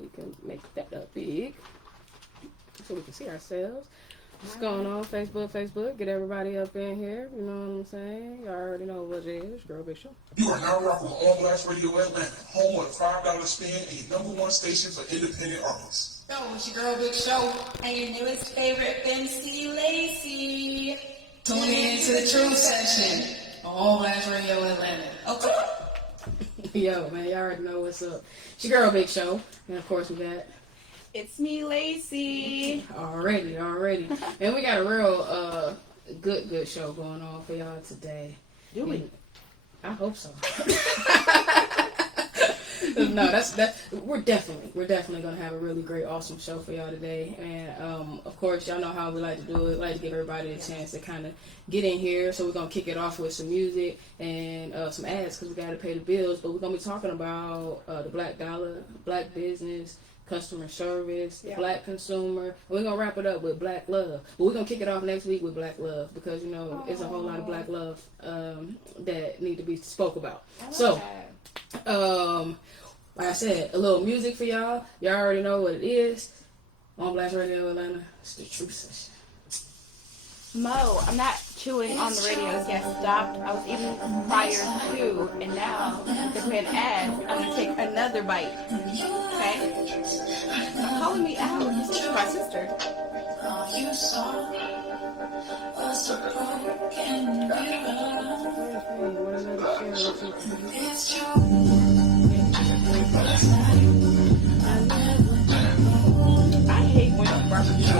We can make that up big so we can see ourselves. What's going on? Facebook. Get everybody up in here. You know what I'm saying? Y'all already know what it is. Girl Big Show. You are now rocking On Blast Radio Atlanta, home of the $5 spin and your #1 station for independent artists. Yo, it's your girl Big Show and your newest favorite, MC Lacey. Tune in to the True Session on On Blast Radio Atlanta. Okay. Yo, man, y'all already know what's up. It's your girl Big Show. And of course we got... It's me, Lacey. Already. And we got a real good show going on for y'all today. Do we? I hope so. No, that's we're definitely gonna have a really great, awesome show for y'all today. And of course, y'all know how we like to do it. We like to give everybody a chance to kind of get in here. So we're gonna kick it off with some music and some ads because we gotta pay the bills. But we're gonna be talking about the Black Dollar, Black business, customer service, Black consumer. We're going to wrap it up with Black love. But we're going to kick it off next week with Black love because, you know, it's a whole lot of Black love that need to be spoke about. So, like I said, a little music for y'all. Y'all already know what it is. On Blast Radio Atlanta, it's the True Session. Mo, I'm not chewing on the radio. See, I stopped. I was eating prior to, and now because we had ads, I'm gonna take another bite. Okay? Stop calling me out. This is my sister. I hate when it's barbecue.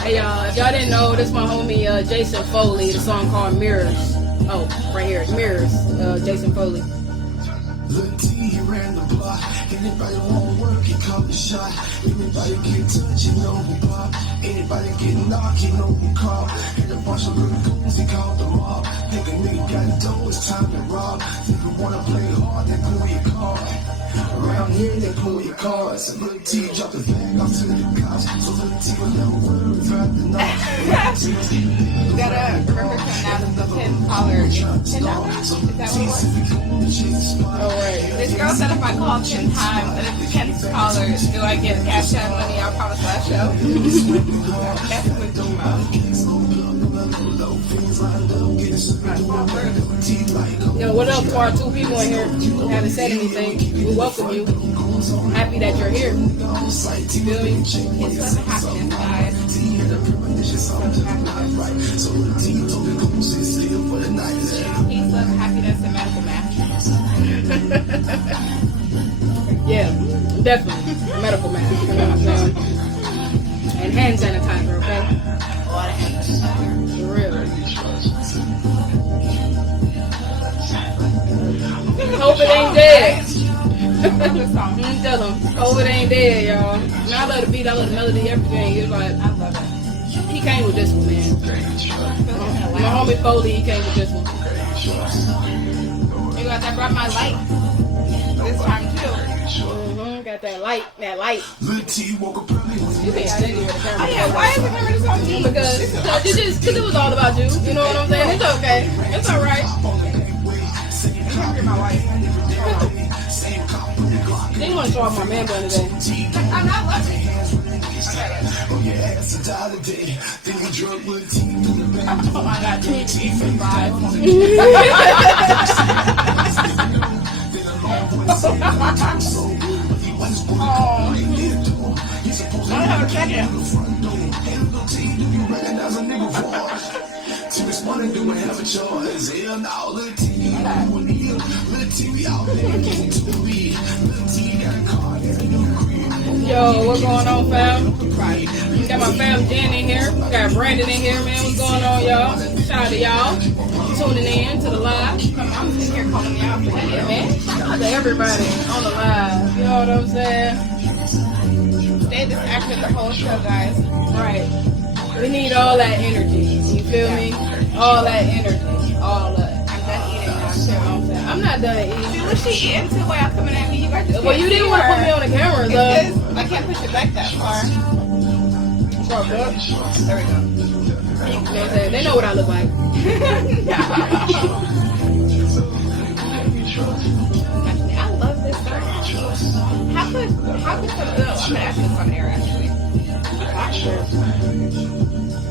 Hey y'all, if y'all didn't know, this is my homie Jason Foley, the song called Mirrors. Oh, right here, Mirrors, Jason Foley. Lil T ran the block. Anybody want work, he caught the shot. Anybody get touched, you know who pop. Anybody get knocked, you know who call. Had a bunch of little goons, he called the mob. Think a nigga got dough, it's time to rob. Think you wanna play hard, then pull your card. Around here, they pull your cards. Lil T dropped the bag off to the cops. So Lil T will never worry about the knock. You gotta remember to announce the $10 $10. Is that what it was? Oh, wait. This girl said if I call 10 times and it's the 10th caller, do I get cash out money? I promised last show. That's what we're about. Yo, what up to our two people in here who haven't said anything? We welcome you. Happy that you're here. You feel me? It's love and happiness, guys. Peace, love, happiness, and medical math. Yeah, definitely. Medical mask. You know what I'm saying? And hand sanitizer, okay? A lot of hand sanitizer. For real. COVID ain't dead. Tell them, COVID ain't dead, y'all. I love the beat, I love the melody, everything. It's like, I love it. he came with this one, man. My homie Foley, he came with this one. You guys, I brought my light this time too. Got that light. Lil T woke up early. You can't stand it with the camera. Oh yeah, why is the camera just on me? Because it was all about you. You know what I'm saying? It's okay. It's all right. You're my wife. They want to show off my man bun today. I'm not watching. Oh yeah, ass a dollar day. Then we drunk Lil T through the back. Oh my God, you need to eat some fries. Oh, I don't have a second. You recognize a nigga for to this money do we have a choice? Hell no, Lil T, Lil T, we out there getting to the weed. Lil T got a car, there's a new crib. Yo, what's going on, fam? Got my fam Jen in here. Got Brandon in here, man. What's going on, y'all? Shout out to y'all tuning in to the live. I'm sitting here calling me out for that. Yeah, man. Shout out to everybody on the live. You know what I'm saying? Stay this active the whole show, guys. Right. We need all that energy. You feel me? All that energy. All that. I'm done eating now, too. You know what I'm saying? I'm not done See, eating. what's she eating too while coming at me? You guys just Well, you didn't want to put me on the camera, It's though. 'cause I can't push it back that far. What's up, bud? There we go. They know what I look like. My How could some? No, I'm gonna ask you this on air actually.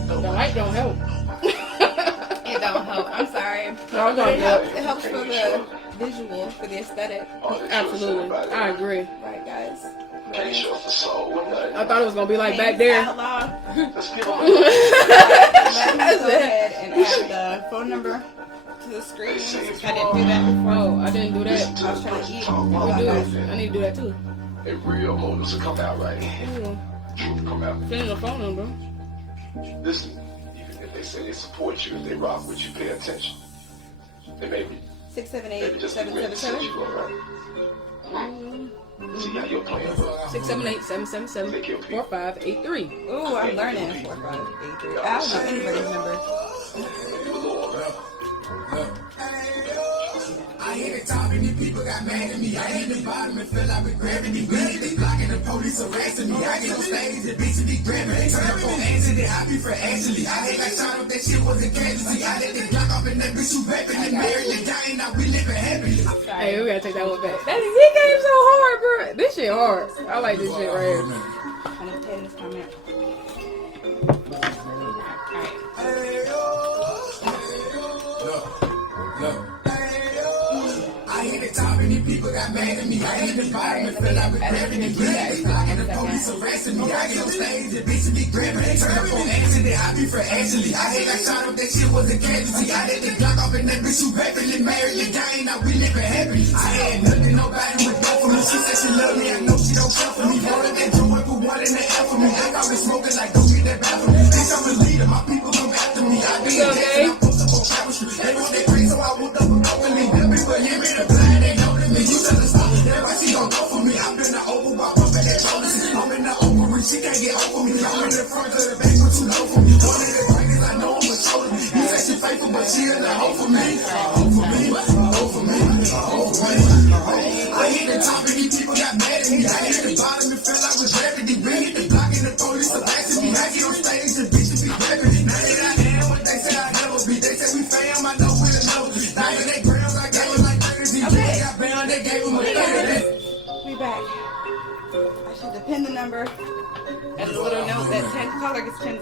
The light don't help. It don't help. I'm sorry. No, it But don't it help. helps. It helps for the visual, for the aesthetic. Absolutely. I agree. Right, guys. I thought it was gonna be like back there. Outlaw. Let's get on. Let me go ahead and add the phone number to the screen. I didn't do that before. Oh, I didn't do that. I was trying to eat. We do it. I need to do that too. A real motives will come out right. Ooh. Truth come out. Send the phone number. Listen, even if they say they support you, if they rock with you, pay attention. They maybe 678 just get ready to set 777. you all right. See how you're playing, bro. 678-777-4583. Ooh, I'm learning. 4583. I don't know anybody's number. You a little I hit the top and these people got mad at me. I hit the bottom and fell out with gravity. They blocking the police harassing me. I get on stage, the bitch be grabbing me. Turn up on Anthony, I be for Ashley. I hate like shot up, that shit was a casualty. I let the Glock off and that bitch shoot back and married the guy and now we living happily. Hey, we gotta take that one back. That he game so hard, bro. This shit hard. I like this shit right here. I'm gonna pin this comment. I hit the top and these people got mad at me. I hit the bottom and fell out with gravity. They blocking the police harassing me. I get on stage, the bitch be grabbing me. Turn up on Anthony, I be for Ashley. I hate like shot up, that shit was a casualty. I let the Glock off and that bitch shoot rapidly. Married the guy and now we living happily. I had nothing, nobody would go for me. She said she love me, I know she don't care for me. Wanted that joint, put one in the air for me. I got me smoking like don't get that bad for me. Bitch, I'm a leader, my people come after me. I be in debt and I post up on Travel Street. They want that free, so I woke up and openly. Them people hear me the blind, they know that me. You better stop, that's why she gon' go for me. I'm in the oval, while pumping that bonus. I'm in the ovary, she can't get over me. I'm in the front of the back, but too low for me. One of the greatest, I know I'm a shoulder. You say she faithful, but she in the hoe for me. Hoe for me, hoe for me, hoe for me. I hit the top and these people got mad at me. I hit the bottom and fell out with gravity. Bring it, the block and the police harassing me. I get on stage, the bitches be grabbing me. Now that I am what they say I never be. They say we fam, I know we'll know. Now that they grams, I gave them like 30. Okay. Got bound, they gave them a 30. We back. I should have pinned the number and a little note that 10 caller gets $10. I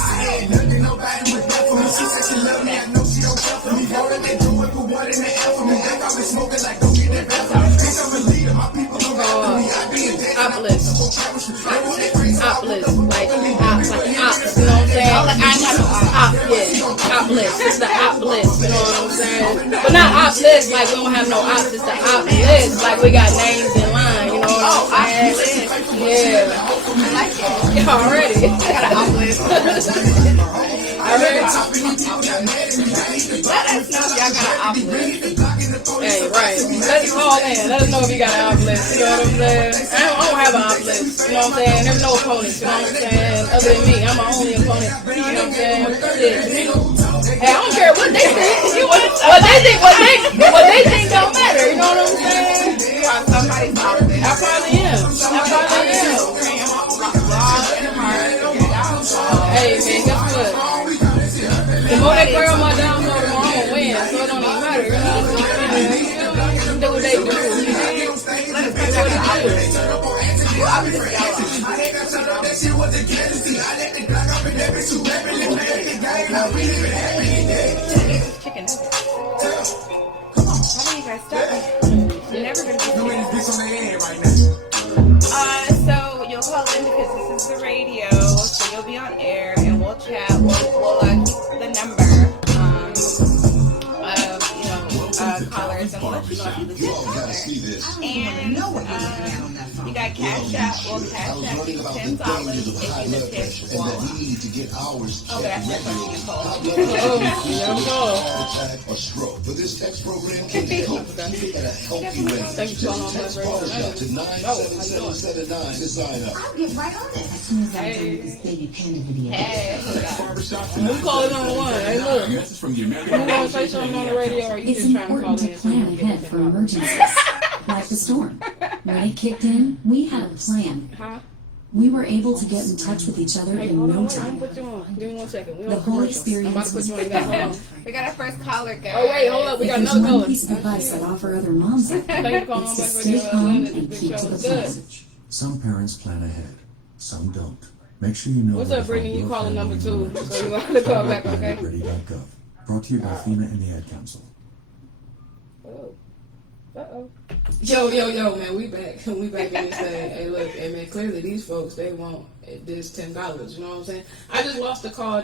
had nothing, nobody would go for me. She said she love me, I know she don't care for me. Wanted that joint, put one in the air for me. They got me smoking like don't get that bad for me. Bitch, I'm a leader, my people come after me. I be in debt and I Uplift. post up on Travel Street. They want that free, so I Uplift. woke up Like and ops, you know what I'm saying? I ain't got no Op, yeah, op list. It's the op list, you know what I'm saying? But not op list like we don't have no ops. It's the op list like we got names in line, you know what I'm saying? Yeah. I like it. Already. I got an uplift. Already. Let us know if y'all got an uplift. Hey, right. Let's call in. Let us know if you got an op list. You know what I'm saying? I don't have an op list. You know what I'm saying? There's no opponents. You know what I'm saying? Other than me, I'm my only opponent. You know what I'm saying? Hey, I don't care what they think. What they think don't matter. You know what I'm saying? You are somebody's uplift. I probably am. Hey, man, guess what? The more they clear on my download, the more I'm gonna win. So it don't even matter. You know what I'm saying? Do what they do. Let us know if y'all got an uplift. Who uplift y'all on? Chicken nuggets. How do you guys start? You're never gonna be so you'll call in because this is the radio, so you'll be on air and we'll chat. We'll keep the number of callers and we'll let you know if you listen to And you got cash out. We'll cash out you $10 if you tip one. Oh, that's your or stroke. But this next program can help you at a healthy rate. Thank you for calling Just on text my program to 97779 to sign up. I'll get right on it as soon as I'm done with this baby panda video. Who calling on one? Hey, look. You want to say something on the radio or you It's just trying to call important to in? plan ahead for emergencies, like the storm. When it kicked in, we had a plan. Huh? We were able to get in touch with each other Hey, in hold on, no wait, I'm time. gonna put you on. Give me 1 second. We The on whole commercials. I'm about to experience put you on. was You got hold on. We got our first caller, guys. Oh wait, hold up. We If got there's another one caller. piece of advice I'd offer other moms out Thank you there, for calling it's to on stay Black Radio calm Atlanta. and This keep show to the is good. plan. Some parents plan ahead, some don't. Make sure you know What's where up, to find Brittany? You your calling family number 2, emergency. so you want to call back, okay? Ready.gov. Brought to you by FEMA and the Ad Council. Oh. Uh-oh. Yo, man, we back. We back in this thing. Hey, look, hey, man, clearly these folks, they want this $10. You know what I'm saying? I just lost a call,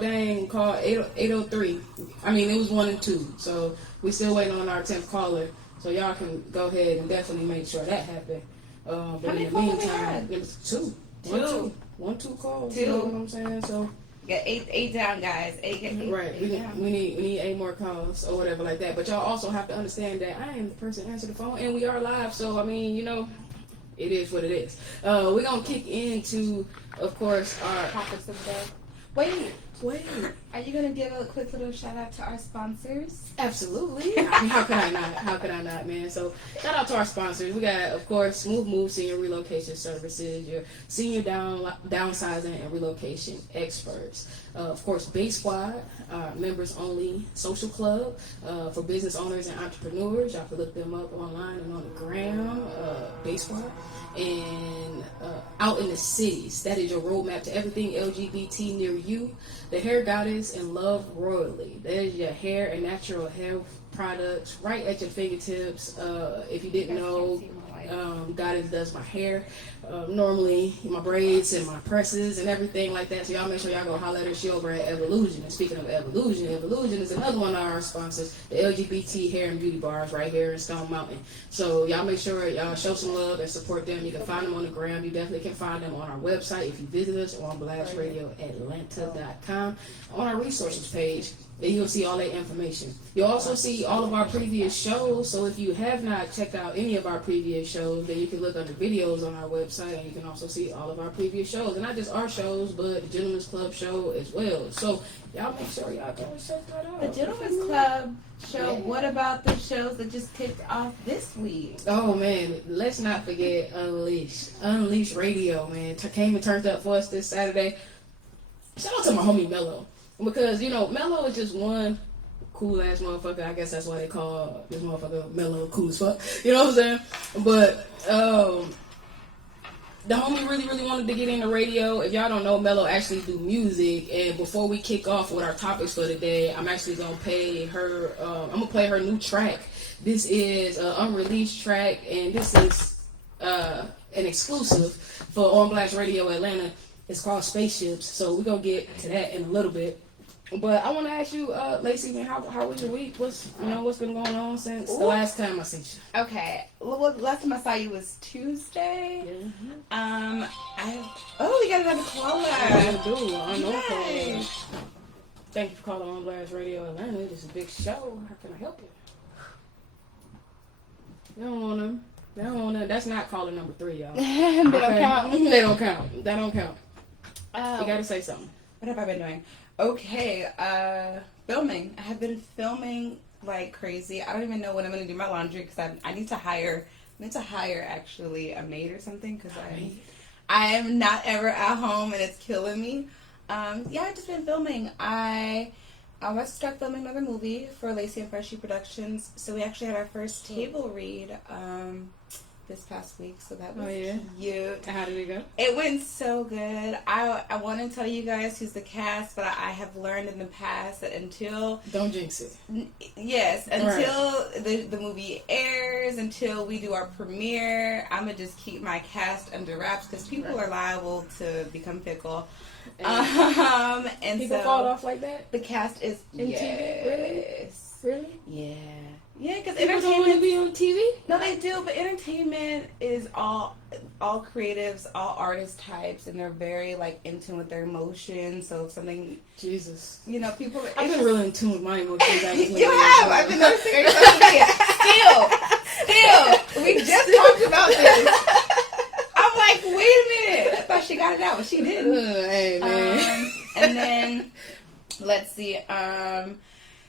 call 803. I mean, it was 1 and 2. So we still waiting on our 10th caller. So y'all can go ahead and definitely make sure that happened. But How in many the calls we meantime, had? it was 2. Two. 1-2 calls. Two. You know what I'm saying? So Got eight down, guys. Eight right, down. we need 8 more calls or whatever like that. But y'all also have to understand that I am the person answer the phone, and we are live. So I mean, you know, it is what it is. We're gonna kick into, of course, our Topics of the day. Wait, are you gonna give a quick little shout out to our sponsors? Absolutely. I mean, how could I not? How could I not, man? So, shout out to our sponsors. We got, of course, Smooth Move Senior Relocation Services, your senior downsizing and relocation experts. Of course, Bay Squad, members only social club for business owners and entrepreneurs. Y'all can look them up online and on the gram, Bay Squad. And out in the cities, that is your roadmap to everything LGBT near you. The Hair Goddess and Love Royally. There's your hair and natural health products right at your fingertips. If you didn't know, Goddess does my hair. Normally, my braids and my presses and everything like that. So y'all make sure y'all go holler at her. She over at Evolution. And speaking of Evolution is another one of our sponsors, the LGBT hair and beauty bars right here in Stone Mountain. So y'all make sure y'all show some love and support them. You can find them on the gram. You definitely can find them on our website if you visit us on BlastRadioAtlanta.com. On our resources page, and you'll see all that information. You'll also see all of our previous shows. So if you have not checked out any of our previous shows, then you can look under videos on our website, and you can also see all of our previous shows. And not just our shows, but the Gentleman's Club show as well. So y'all make sure y'all go and check that out. The Gentleman's Club show. Yeah. What about the shows that just kicked off this week? Oh man, let's not forget Unleash Radio, man. Came and turned up for us this Saturday. Shout out to my homie Mello. Because, you know, Mello is just one cool ass motherfucker. I guess that's why they call this motherfucker Mello cool as fuck. You know what I'm saying? But the homie really wanted to get into radio. If y'all don't know, Mello actually do music. And before we kick off with our topics for today, I'm actually gonna play her. I'm gonna play her new track. This is an unreleased track, and this is an exclusive for On Blast Radio Atlanta. It's called Spaceships. So we're gonna get to that in a little bit. But I want to ask you, Lacey, man, how was your week? What's been going on since the last time I seen you? Okay, well, last time I saw you was Tuesday. Yeah. We got another caller. I do. I know. Yay. Thank you for calling On Blast Radio Atlanta. This is a big show. How can I help you? They don't want them. That's not caller number 3, y'all. They don't count. They don't count. That don't count. Oh. You gotta say something. What have I been doing? Okay, filming. I have been filming like crazy. I don't even know when I'm gonna do my laundry because I need to hire actually a maid or something because I am not ever at home and it's killing me. I've just been filming. I want to start filming another movie for Lacey and Freshie Productions. So we actually had our first table read this past week, so that was cute. How did it go? It went so good. I want to tell you guys who's the cast, but I have learned in the past that until Don't jinx it. until the movie airs, until we do our premiere, I'm gonna just keep my cast under wraps because people are liable to become fickle. And People so fall off like that? the cast is In TV? Really? Yeah, because People don't want to be on TV? No, they do, but entertainment is all creatives, all artist types, and they're very like in tune with their emotions. So if something, Jesus. people. I've been really in tune with my emotions. You have. I've been noticing your social media. Still, we just talked about this. I'm like, wait a minute. I thought she got it out, but she didn't. Hey, man. And then let's see.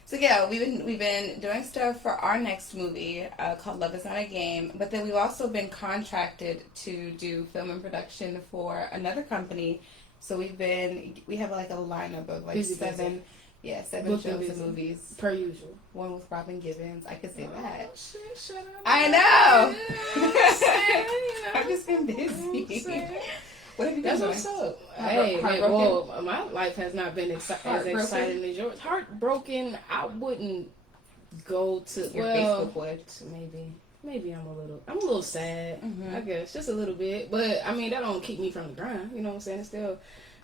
So yeah, we've been doing stuff for our next movie called Love Is Not a Game, but then we've also been contracted to do film and production for another company. So we have like a lineup of like Busy. seven Looking shows busy. and movies. Per usual. One with Robin Givens. I could say that. Shit, shut up. I know. Yeah, I've just been you know what I'm busy. saying? What have you been That's doing? what's up. Heartbroken? Hey, well, my life has not been as Heartbroken? exciting as yours. Heartbroken, I wouldn't go to. Your well, Facebook would. maybe I'm a little sad. I guess just a little bit, but I mean that don't keep me from the grind. You know what I'm saying? It's still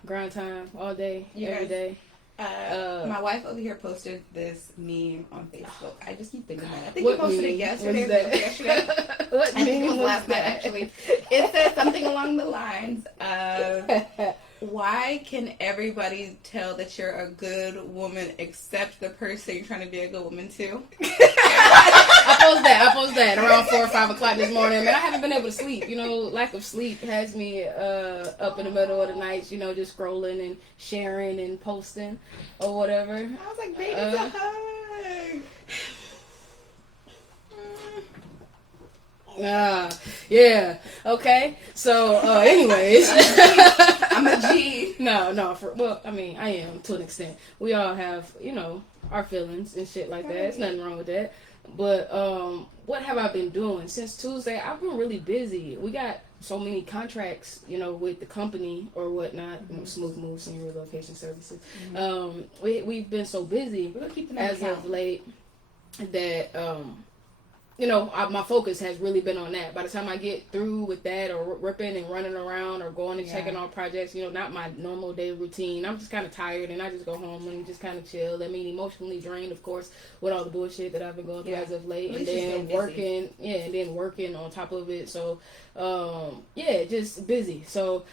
grind time all day, every guys- day. My wife over here posted this meme on Facebook. I just keep thinking that. I think What you posted meme? it yesterday. What is that? Yesterday. What I think it was meme last night, that? actually. It said something along the lines of, why can everybody tell that you're a good woman except the person you're trying to be a good woman to? I post that around 4 or 5 o'clock this morning. Man, I haven't been able to sleep. You know, lack of sleep has me up in the middle of the night, you know, just scrolling and sharing and posting or whatever. I was like, baby, it's a hug. Yeah. Okay. So, anyways. I'm a G. No. Well, I mean, I am to an extent. We all have, you know, our feelings and shit like that. There's nothing wrong with that. But what have I been doing since Tuesday? I've been really busy. We got so many contracts, you know, with the company or whatnot. You know, Smooth Moves and Relocation Services. We've been so busy We'll keep them as of late that you know, my focus has really been on that. By the time I get through with that or ripping and running around or going and checking on projects, you know, not my normal day routine, I'm just kind of tired and I just go home and just kind of chill. I mean, emotionally drained, of course, with all the bullshit that I've been going through as of late. At And least you're then staying busy. and then working on top of it. So, just busy. So,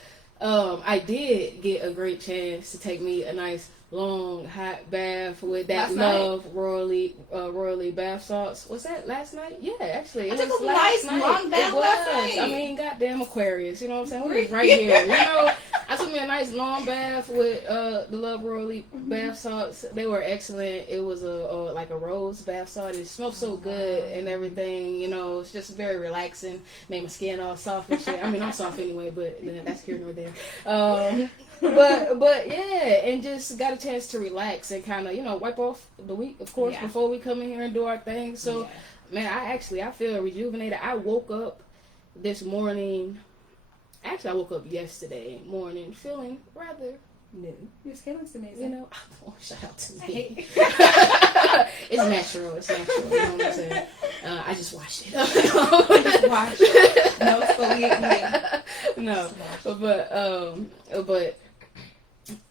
I did get a great chance to take me a nice long hot bath with that Last night? Love Royally bath salts. Was that last night? Yeah, actually. I It took was a last nice night. long bath It was. last night. I mean, goddamn Aquarius. You know what I'm saying? We was right here. You know, I took me a nice long bath with the Love Royally bath salts. They were excellent. It was like a rose bath salt. It smelled so good and everything. You know, it's just very relaxing. Made my skin all soft and shit. I mean, I'm soft anyway, but that's here nor there. But yeah, and just got a chance to relax and kind of, you know, wipe off the week, of course, before we come in here and do our thing. So, man, I feel rejuvenated. I woke up this morning. Actually, I woke up yesterday morning feeling rather new. Your skin looks amazing. You know, shout out to I me. hate It's natural. It's natural. You know what I'm saying? I just washed it. Just watch. No exfoliating. No, but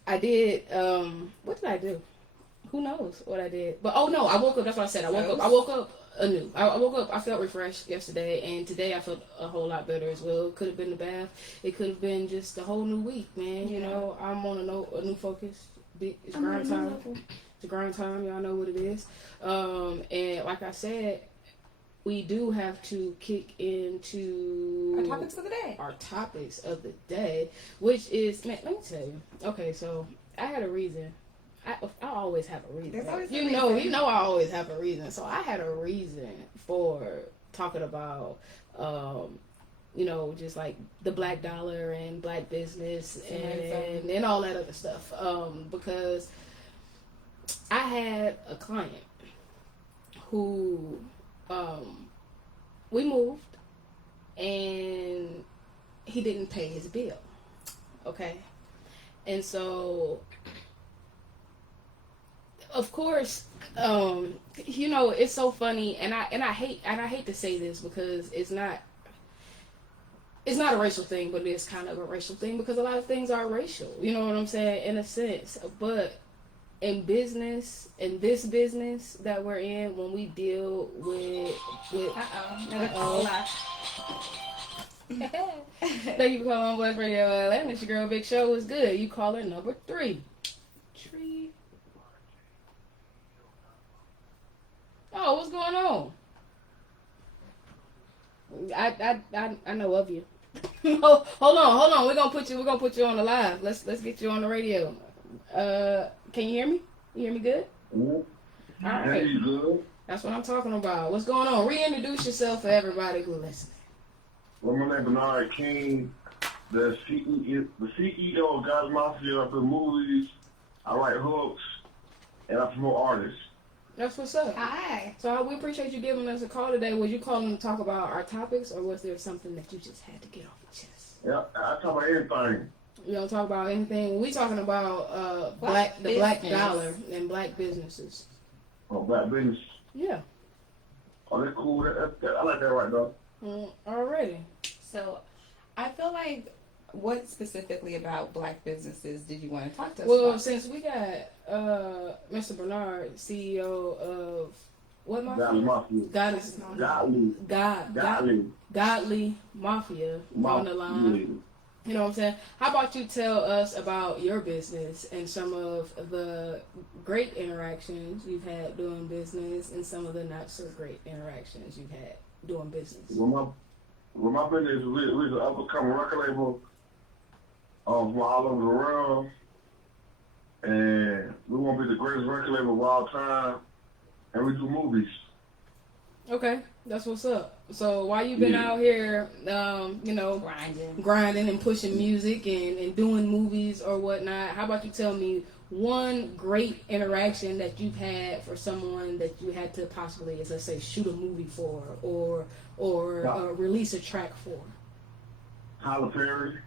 I did. What did I do? Who knows what I did? But oh no, I woke up. That's what I said. I woke up anew. I woke up. I felt refreshed yesterday, and today I felt a whole lot better as well. It could have been the bath. It could have been just a whole new week, man. You know, I'm on a new focus. It's grind time. It's grind time. Y'all know what it is. And like I said, we do have to kick into Our topics of the day. Our topics of the day, which is, man, let me tell you. Okay, so I had a reason. I always have a reason. There's always a you know I always have a reason. So I had a reason for talking about you know, just like the black dollar and black business and all that other stuff. Because I had a client who we moved and he didn't pay his bill. Okay. And so of course, you know, it's so funny, and I hate to say this because it's not a racial thing, but it's kind of a racial thing because a lot of things are racial. You know what I'm saying, in a sense. But in business, in this business that we're in, when we deal with Thank you for calling on Black Radio Atlanta. It's your girl Big Show. Is good. You caller number 3. Tree. Oh, what's going on? I know of you. Oh, hold on. We're gonna put you on the live. Let's get you on the radio. Can you hear me? You hear me good? All Hey, right. you good? That's what I'm talking about. What's going on? Reintroduce yourself for everybody who listening. Well, my name is Bernard King, the CEO of God's Mafia. I do movies, I write hooks, and I promote artists. That's what's up. Hi. So we appreciate you giving us a call today. Was you calling to talk about our topics, or was there something that you just had to get off your chest? Yeah, I talk about everything. You don't talk about anything. We talking about Black the black business. dollar and black businesses. Oh, black business. Yeah. Oh, that's cool. I like that right now. Already. So, I feel like, what specifically about black businesses did you want to talk to us Well, about? since we got Mr. Bernard, CEO of what God's mafia? Mafia. Godly Mafia on the line. You know what I'm saying? How about you tell us about your business and some of the great interactions you've had doing business and some of the not so great interactions you've had doing business? Well, my business is we're an up-and-coming record label from all over the world, and we want to be the greatest record label of all time, and we do movies. Okay, that's what's up. So while you've been out here, grinding and pushing music and doing movies or whatnot, how about you tell me one great interaction that you've had for someone that you had to possibly, let's say, shoot a movie for or release a track for? Tyler Perry.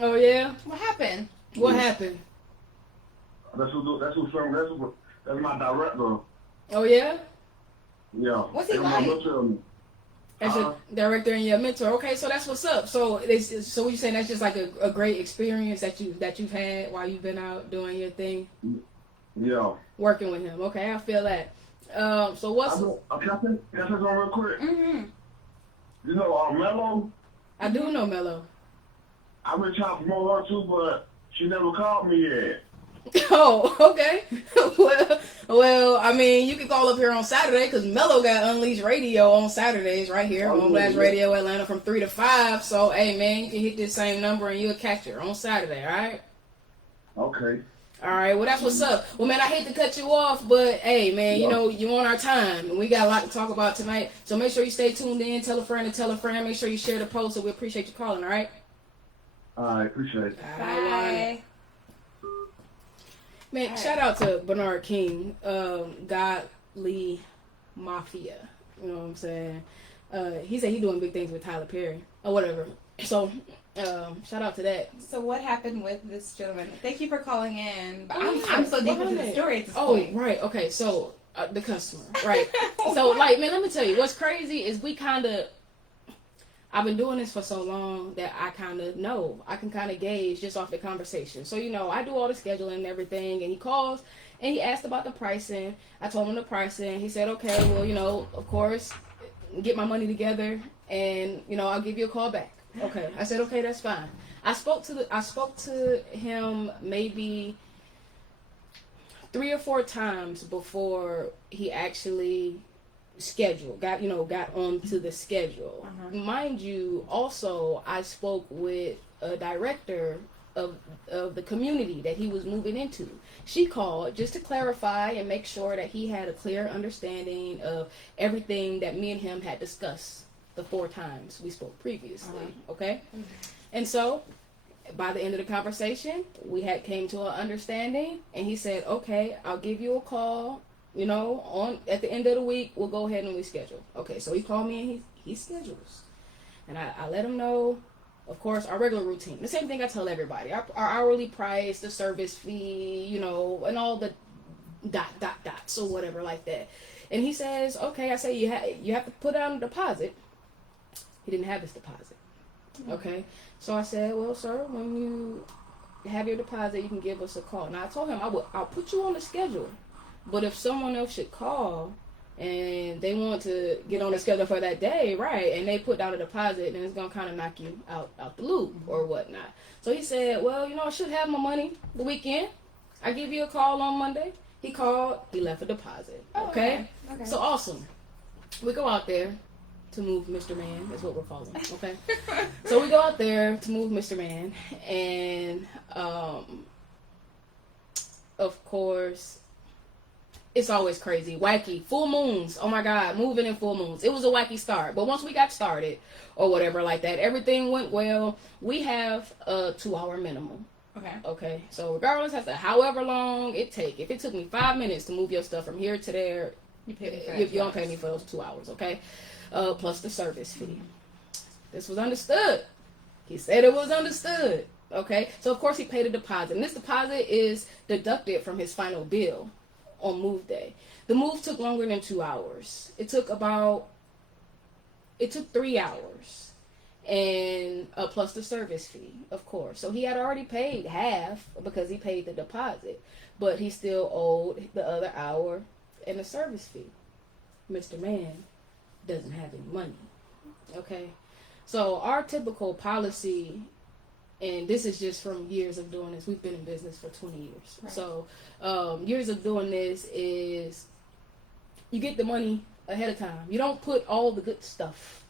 Oh yeah, What happened? what happened? That's my director. Oh yeah, Yeah. What's he And my like? mentor. that's your director and your mentor. Okay, so that's what's up. So so what you saying, that's just like a great experience that you've had while you've been out doing your thing, Yeah. working with him. Okay, I feel that. So what's Can I say something real quick? Mm-hmm. You know, Mello, I do know Mello. I've been trying to promote her too, but she never called me yet. Oh, okay. well, I mean, you can call up here on Saturday because Mello got Unleashed Radio on Saturdays right here on Blast Radio Atlanta from 3 to 5. So, hey, man, you can hit this same number and you'll catch her on Saturday, all right? Okay. All right, well, that's what's up. Well, man, I hate to cut you off, but, hey, man, you know, you on our time, and we got a lot to talk about tonight. So make sure you stay tuned in. Tell a friend and tell a friend. Make sure you share the post, so we appreciate you calling, all right? I appreciate it. All right, Lonnie. Bye. Man, shout out to Bernard King, Godly Mafia. You know what I'm saying? He said he doing big things with Tyler Perry or whatever. So, shout out to that. So what happened with this gentleman? Thank you for calling in. But Oh, I'm so deep what into the happened? story at this Oh, point. right. Okay, so the customer, right? So, like, man, let me tell you, what's crazy is I've been doing this for so long that I can kind of gauge just off the conversation. So, you know, I do all the scheduling and everything, and he calls and he asked about the pricing. I told him the pricing. He said, okay, well, you know, of course, get my money together and, you know, I'll give you a call back. Okay. I said, okay, that's fine. I spoke to him maybe 3 or 4 times before he actually got onto the schedule. Mind you, also I spoke with a director of the community that he was moving into. She called just to clarify and make sure that he had a clear understanding of everything that me and him had discussed the 4 times we spoke previously. Okay? And so by the end of the conversation, we came to an understanding, and he said, okay, I'll give you a call, you know, at the end of the week, we'll go ahead and reschedule. Okay, so he called me and he schedules. And I let him know, of course, our regular routine. The same thing I tell everybody. Our hourly price, the service fee, you know, and all the dots or whatever like that. And he says, okay, I say you have to put down a deposit. He didn't have his deposit. Okay, so I said, well, sir, when you have your deposit, you can give us a call. Now I told him I'll put you on the schedule, but if someone else should call and they want to get on the schedule for that day, right, and they put down a deposit, then it's gonna kind of knock you out the loop or whatnot. So he said, well, you know, I should have my money the weekend. I give you a call on Monday. He called. He left a deposit. Okay. So awesome. We go out there to move Mr. Man. That's what we're calling him. Okay. So we go out there to move Mr. Man, and of course, it's always crazy, wacky. Full moons, oh my God, moving in full moons. It was a wacky start, but once we got started or whatever like that, everything went well. We have a 2-hour minimum. Okay. So regardless of however long it take, if it took me 5 minutes to move your stuff from here to there, you don't pay me for those 2 hours, okay? Plus the service fee. This was understood. He said it was understood. Okay, so of course he paid a deposit, and this deposit is deducted from his final bill on move day. The move took longer than 2 hours. It took 3 hours, and plus the service fee, of course. So he had already paid half because he paid the deposit, but he still owed the other hour and the service fee. Mr. Man doesn't have any money. Okay, so our typical policy, and this is just from years of doing this. We've been in business for 20 years. Right. So years of doing this is you get the money ahead of time. You don't put all the good stuff,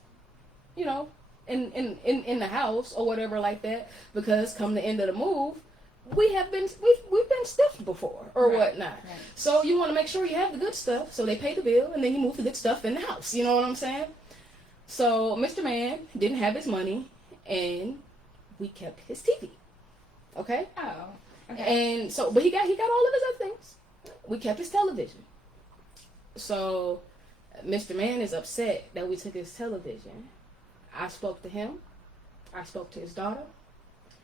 you know, in the house or whatever like that, because come the end of the move, we've been stiffed before or whatnot. Right. So you want to make sure you have the good stuff. So they pay the bill and then you move the good stuff in the house. You know what I'm saying? So Mr. Man didn't have his money, and we kept his TV. Okay? Oh. Okay. And so, but he got all of his other things. We kept his television. So, Mr. Man is upset that we took his television. I spoke to him. I spoke to his daughter.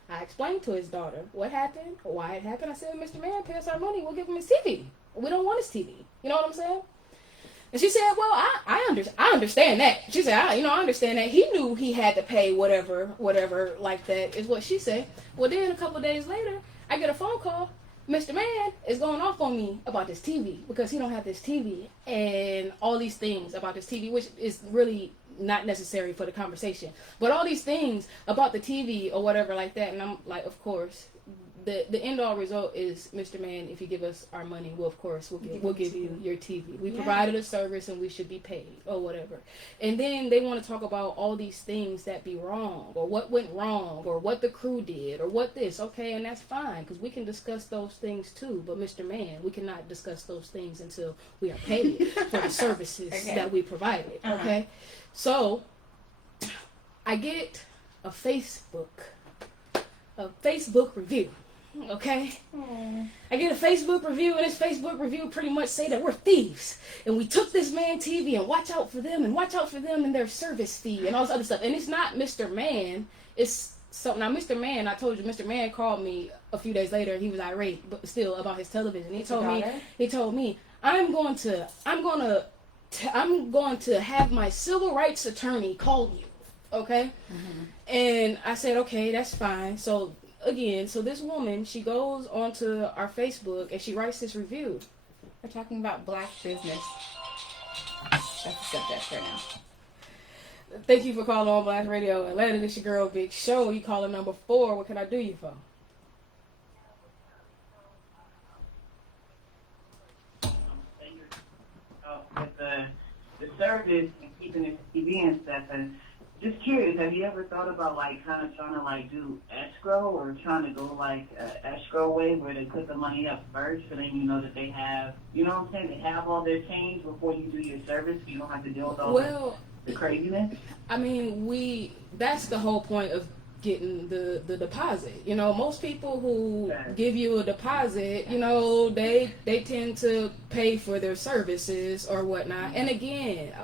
I explained to his daughter what happened, why it happened. I said, Mr. Man, pay us our money. We'll give him his TV. We don't want his TV. You know what I'm saying? And she said, well, I understand that. She said, I understand that. He knew he had to pay whatever like that is what she said. Well, then a couple of days later, I get a phone call. Mr. Man is going off on me about this TV because he don't have this TV and all these things about this TV, which is really not necessary for the conversation. But all these things about the TV or whatever like that. And I'm like, of course, the end all result is, Mr. Man, if you give us our money, we'll give you your TV. We provided a service and we should be paid or whatever. And then they want to talk about all these things that be wrong or what went wrong or what the crew did or what this. Okay, and that's fine because we can discuss those things too. But Mr. Man, we cannot discuss those things until we are paid for the services that we provided. Okay, so I get a Facebook review. Okay, I get a Facebook review, and this Facebook review pretty much say that we're thieves, and we took this man TV, and watch out for them and their service fee and all this other stuff. And it's not Mr. Man, it's so now Mr. Man. I told you, Mr. Man called me a few days later. He was irate, but still about his television. He told me, I'm going to have my civil rights attorney call you. Okay, and I said, okay, that's fine. So. Again, so this woman, she goes onto our Facebook and she writes this review. We're talking about black business. That's the subject right now. Thank you for calling On Blast Radio Atlanta. This your girl, Big Show. You calling number 4. What can I do you for? With the service and keeping it TV and stuff, and just curious, have you ever thought about kind of trying to do escrow or trying to go escrow way where they put the money up first so then you know that they have, you know what I'm saying, they have all their change before you do your service so you don't have to deal with all the craziness? I mean, that's the whole point of getting the deposit. You know, most people who give you a deposit, you know, they tend to pay for their services or whatnot. And again,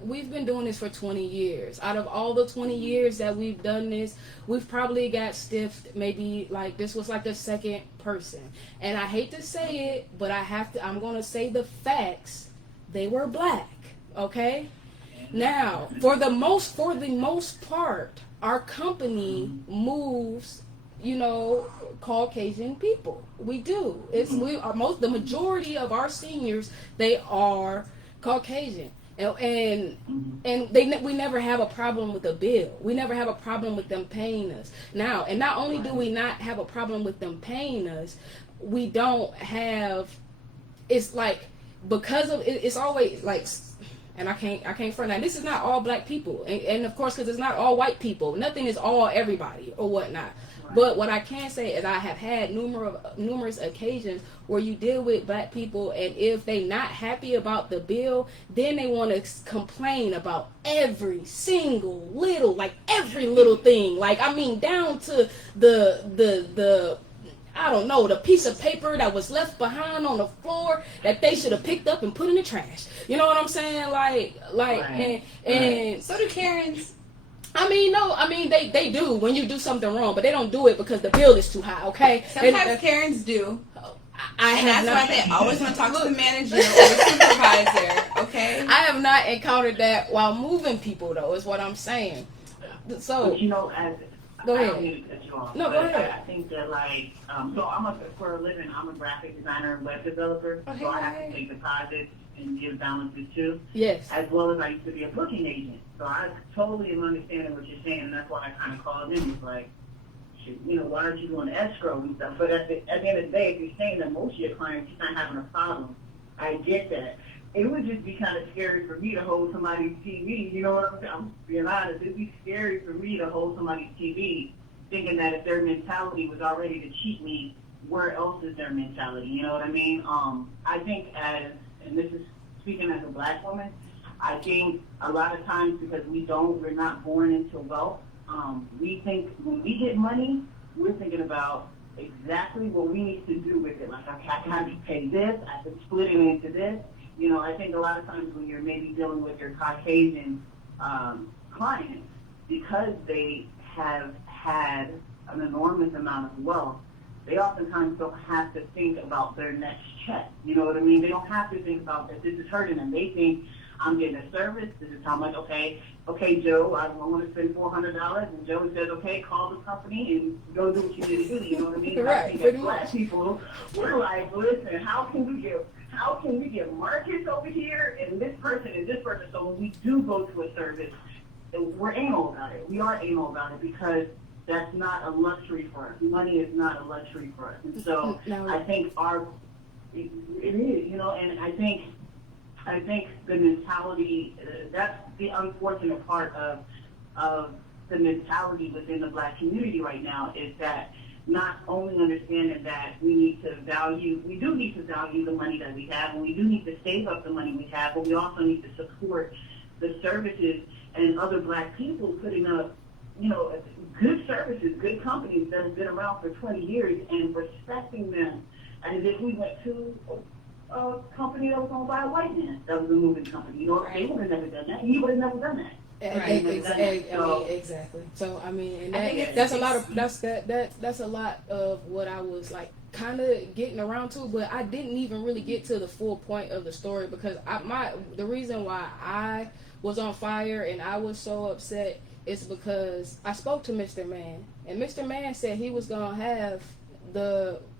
we've been doing this for 20 years. Out of all the 20 years that we've done this, we've probably got stiffed maybe this was the second person. And I hate to say it, but I'm going to say the facts. They were black, okay? Now, for the most part, our company moves, you know, Caucasian people. We do. The majority of our seniors, they are Caucasian, and we never have a problem with the bill. We never have a problem with them paying us. Now, and not only do we not have a problem with them paying us, we don't have. It's because of it's always And I can't front that. This is not all black people, and of course, because it's not all white people. Nothing is all everybody or whatnot. But what I can say is I have had numerous occasions where you deal with black people, and if they not happy about the bill, then they want to complain about every single little, like every little thing. Like, I mean, down to the I don't know, the piece of paper that was left behind on the floor that they should have picked up and put in the trash. You know what I'm saying? And So do Karens. I mean, no, I mean, they do when you do something wrong, but they don't do it because the bill is too high, okay? Sometimes Karens do. And that's why they always want to talk to the manager or the supervisor, okay? I have not encountered that while moving people, though, is what I'm saying. So, But you know, as go I ahead. don't mean to cut you off, No, but go ahead. I think that for a living, I'm a graphic designer and web developer, so I have to take deposits and give balances too. Yes. As well as I used to be a booking agent, so I totally am understanding what you're saying, and that's why I kind of called in. It's like, shit, why aren't you doing escrow and stuff? But at the end of the day, if you're saying that most of your clients are not having a problem, I get that. It would just be kind of scary for me to hold somebody's TV. You know what I'm saying? I'm being honest. It'd be scary for me to hold somebody's TV, thinking that if their mentality was already to cheat me, where else is their mentality? You know what I mean? I think and this is speaking as a black woman, I think a lot of times because we're not born into wealth, we think when we get money, we're thinking about exactly what we need to do with it. Like, I have to pay this, I have to split it into this. I think a lot of times when you're maybe dealing with your Caucasian clients, because they have had an enormous amount of wealth, they oftentimes don't have to think about their next check. You know what I mean? They don't have to think about that this is hurting them. They think, I'm getting a service, this is how much, okay, Joe, I want to spend $400, and Joe says, okay, call the company and go do what you need to do. You know what I mean? Right, I think pretty as black people, we're like, listen, how can we get markets over here and this person and this person? So when we do go to a service, we're anal about it. We are anal about it because that's not a luxury for us. Money is not a luxury for us. And so I think it is, and I think the mentality, that's the unfortunate part of the mentality within the black community right now, is that not only understanding that we do need to value the money that we have, and we do need to save up the money we have, but we also need to support the services and other black people putting up, good services, good companies that have been around for 20 years and respecting them as if we went to a company that was owned by a white man that was a moving company. They would have never done that. He would have never done that. Exactly. So I mean, that's a lot of what I was like kind of getting around to, but I didn't even really get to the full point of the story because the reason why I was on fire and I was so upset is because I spoke to Mr. Mann, and Mr. Mann said he was gonna have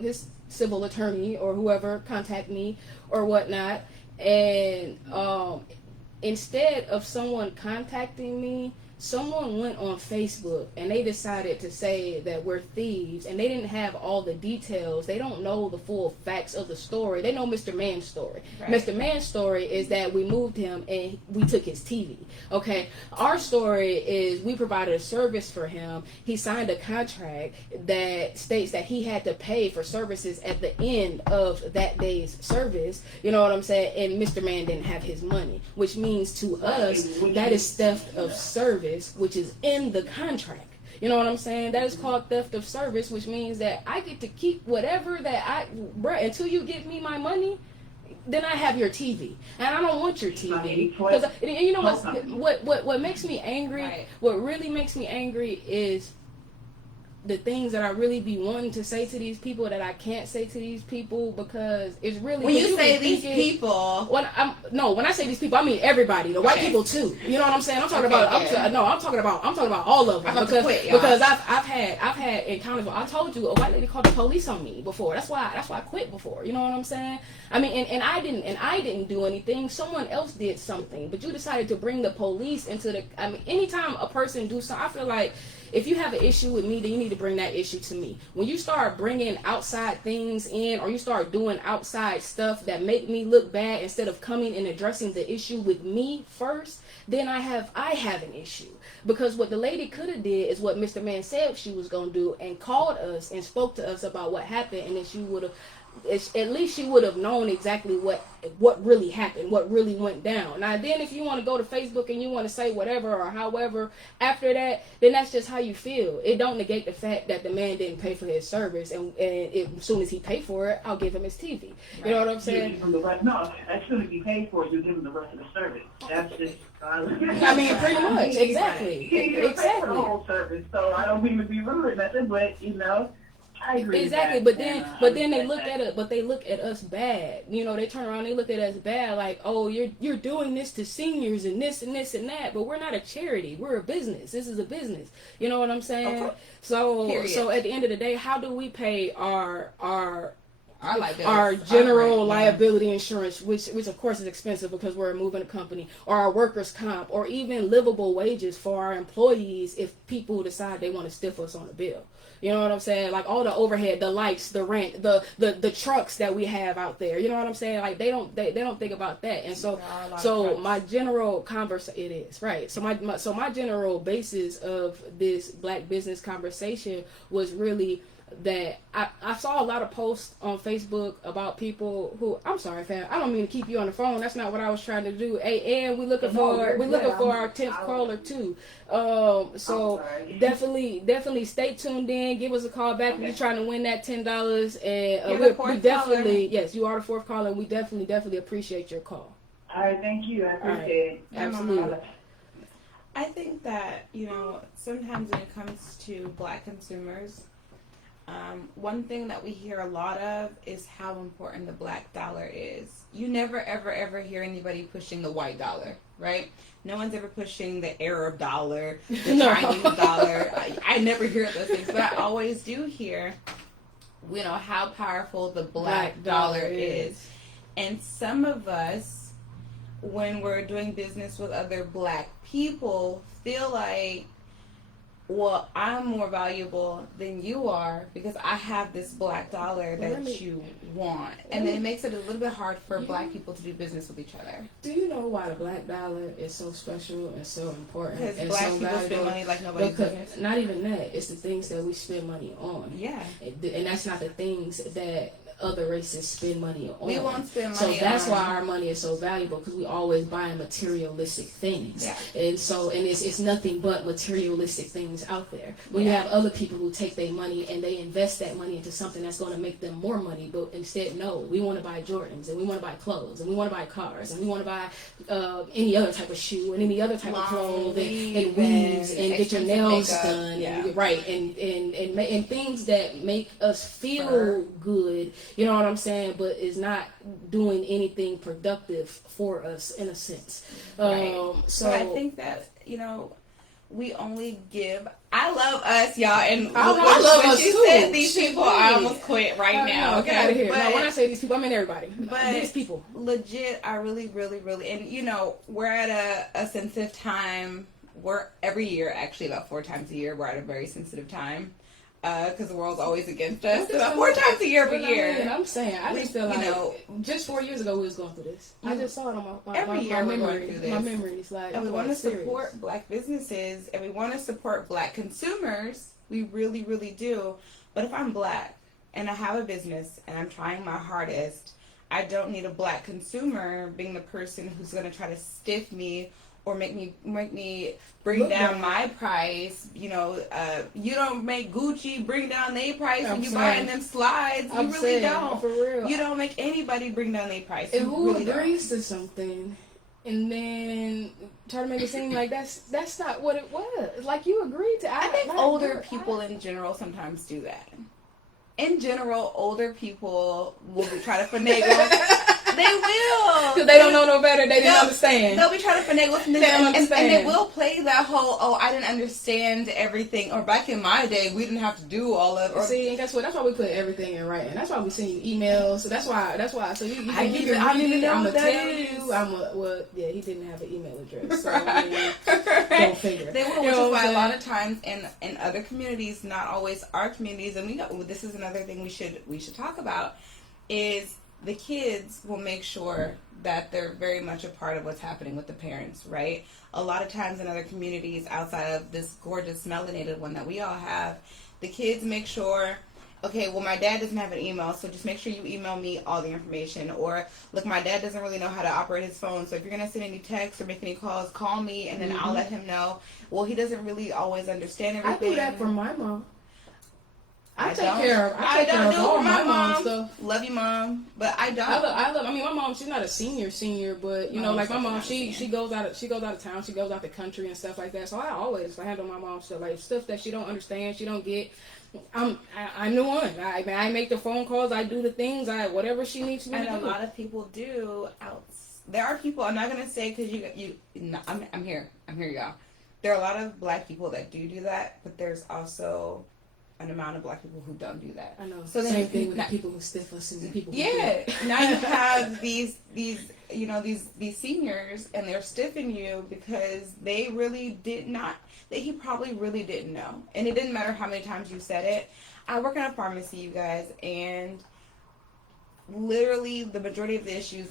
his civil attorney or whoever contact me or whatnot, and instead of someone contacting me, someone went on Facebook and they decided to say that we're thieves, and they didn't have all the details. They don't know the full facts of the story. They know Mr. Mann's story. Right. Mr. Mann's story is that we moved him and we took his TV. Okay, our story is we provided a service for him. He signed a contract that states that he had to pay for services at the end of that day's service. You know what I'm saying? And Mr. Mann didn't have his money, which means to us that is theft of service, which is in the contract. You know what I'm saying? That is called theft of service, which means that I get to keep whatever that until you give me my money, then I have your TV, and I don't want your TV. Because you know what makes me angry? Right. What really makes me angry is the things that I really be wanting to say to these people that I can't say to these people, because it's really when you say these people. When I say these people, I mean everybody, the white people too. You know what I'm saying? I'm talking about. I'm talking about all of them because I've had encounters where I told you a white lady called the police on me before. That's why I quit before. You know what I'm saying? I mean, and I didn't do anything. Someone else did something, but you decided to bring the police into the. I mean, anytime a person do something, I feel like if you have an issue with me, then you need to bring that issue to me. When you start bringing outside things in, or you start doing outside stuff that make me look bad instead of coming and addressing the issue with me first, then I have an issue. Because what the lady could have did is what Mr. Man said she was going to do, and called us and spoke to us about what happened, and then she would have, at least she would have known exactly what really happened, what really went down. Now then, if you want to go to Facebook and you want to say whatever or however after that, then that's just how you feel. It don't negate the fact that the man didn't pay for his service, and as soon as he paid for it, I'll give him his TV. Right. You know what I'm saying? No, as soon as you pay for it, you give him the rest of the service. That's just. I mean, pretty much, exactly. Pay for the whole service, so I don't mean to be rude or nothing, but I agree. Exactly, but then they look at it, but they look at us bad. You know, they turn around, they look at us bad, like, oh, you're doing this to seniors and this and this and that. But we're not a charity. We're a business. This is a business. You know what I'm saying? Okay. So at the end of the day, how do we pay our our general liability insurance, which of course is expensive because we're a moving company, or our workers' comp, or even livable wages for our employees if people decide they want to stiff us on a bill. You know what I'm saying? Like all the overhead, the lights, the rent, the trucks that we have out there. You know what I'm saying? Like they don't think about that. And so my general it is right. So my general basis of this Black business conversation was really that I saw a lot of posts on Facebook about people who, I'm sorry fam, I don't mean to keep you on the phone, that's not what I was trying to do. Hey, and we're looking for our 10th caller too. So definitely stay tuned in, give us a call back if you're trying to win that $10, and we definitely, yes, you are the 4th caller, and we definitely appreciate your call. All right, thank you, I appreciate it. Absolutely. I think that, sometimes when it comes to Black consumers, one thing that we hear a lot of is how important the Black dollar is. You never, ever, ever hear anybody pushing the white dollar, right? No one's ever pushing the Arab dollar, the Chinese dollar. I never hear those things, but I always do hear, how powerful the Black dollar is. And some of us, when we're doing business with other Black people, feel like, well, I'm more valuable than you are because I have this Black dollar that you want. And then it makes it a little bit hard for Black people to do business with each other. Do you know why the Black dollar is so special and so important? Because and Black so people spend money like nobody's business. Not even that. It's the things that we spend money on. Yeah. And that's not the things that other races spend money on. We won't spend So money that's on. why our money is so valuable, because we always buy materialistic things. Yeah. And it's nothing but materialistic things out there. When you have other people who take their money and they invest that money into something that's going to make them more money, but instead, no, we want to buy Jordans, and we want to buy clothes, and we want to buy cars, and we want to buy any other type of shoe and any other type of clothes and weaves and get your nails done, and things that make us feel good. You know what I'm saying? But is not doing anything productive for us in a sense. Right. So I think that, we only give. I love us, y'all. And I love us too. Said these people, I almost quit right now. Okay, get out of here. No, when I say these people, I mean everybody. But these people. Legit, I really, really, really, and we're at a sensitive time. We're every year, actually about 4 times a year, we're at a very sensitive time. Because the world's always against us. About 4 times a year every year. And I'm saying, I just feel like, just 4 years ago we was going through this. I just saw it on my memories. My memories, like, and we want to support Black businesses, and we want to support Black consumers. We really, really do. But if I'm Black and I have a business and I'm trying my hardest, I don't need a Black consumer being the person who's going to try to stiff me or make me bring down my price. You don't make Gucci bring down their price when you buying them slides. You really don't. For real. You don't make anybody bring down their price. And who agrees to something and then try to make it seem like that's not what it was. Like, you agreed to. I think older people in general sometimes do that. In general, older people will try to finagle. They will. Because they don't know no better. They didn't understand. They'll be trying to finagle some things, They don't and understand. they will play that whole, oh, I didn't understand everything, or back in my day, we didn't have to do all of. Or See, and guess what? That's why we put everything in writing. That's why we send you emails. So that's why. So you I can don't even know I'm what gonna that tell is. you. Well, yeah, he didn't have an email address. So I mean, go figure. They will, You which know is what why I'm a lot saying? of times in other communities, not always our communities, and we know this is another thing we should talk about, is the kids will make sure that they're very much a part of what's happening with the parents, right? A lot of times in other communities outside of this gorgeous melanated one that we all have, the kids make sure, okay, well, my dad doesn't have an email, so just make sure you email me all the information. Or, look, my dad doesn't really know how to operate his phone, so if you're going to send any texts or make any calls, call me, and then I'll let him know. Well, he doesn't really always understand I everything. do that for my mom. I take don't. care of all my mom's stuff. Love you, Mom, but I don't. I love. I mean, my mom. She's not a senior, but you know, like my mom. She goes out of town. She goes out the country and stuff like that. So I always handle my mom's stuff, like stuff that she don't understand, she don't get. I'm the one. I make the phone calls. I do the things. Whatever she needs me to do. And a lot of people do. There are people. I'm not gonna say because you. No, I'm here. I'm here, y'all. There are a lot of black people that do that, but there's also an amount of black people who don't do that. I know. So Same then, thing with the people who stiff us and the people who yeah. do. Now you have these these seniors, and they're stiffing you because they really did not. He probably really didn't know, and it didn't matter how many times you said it. I work in a pharmacy, you guys, and literally the majority of the issues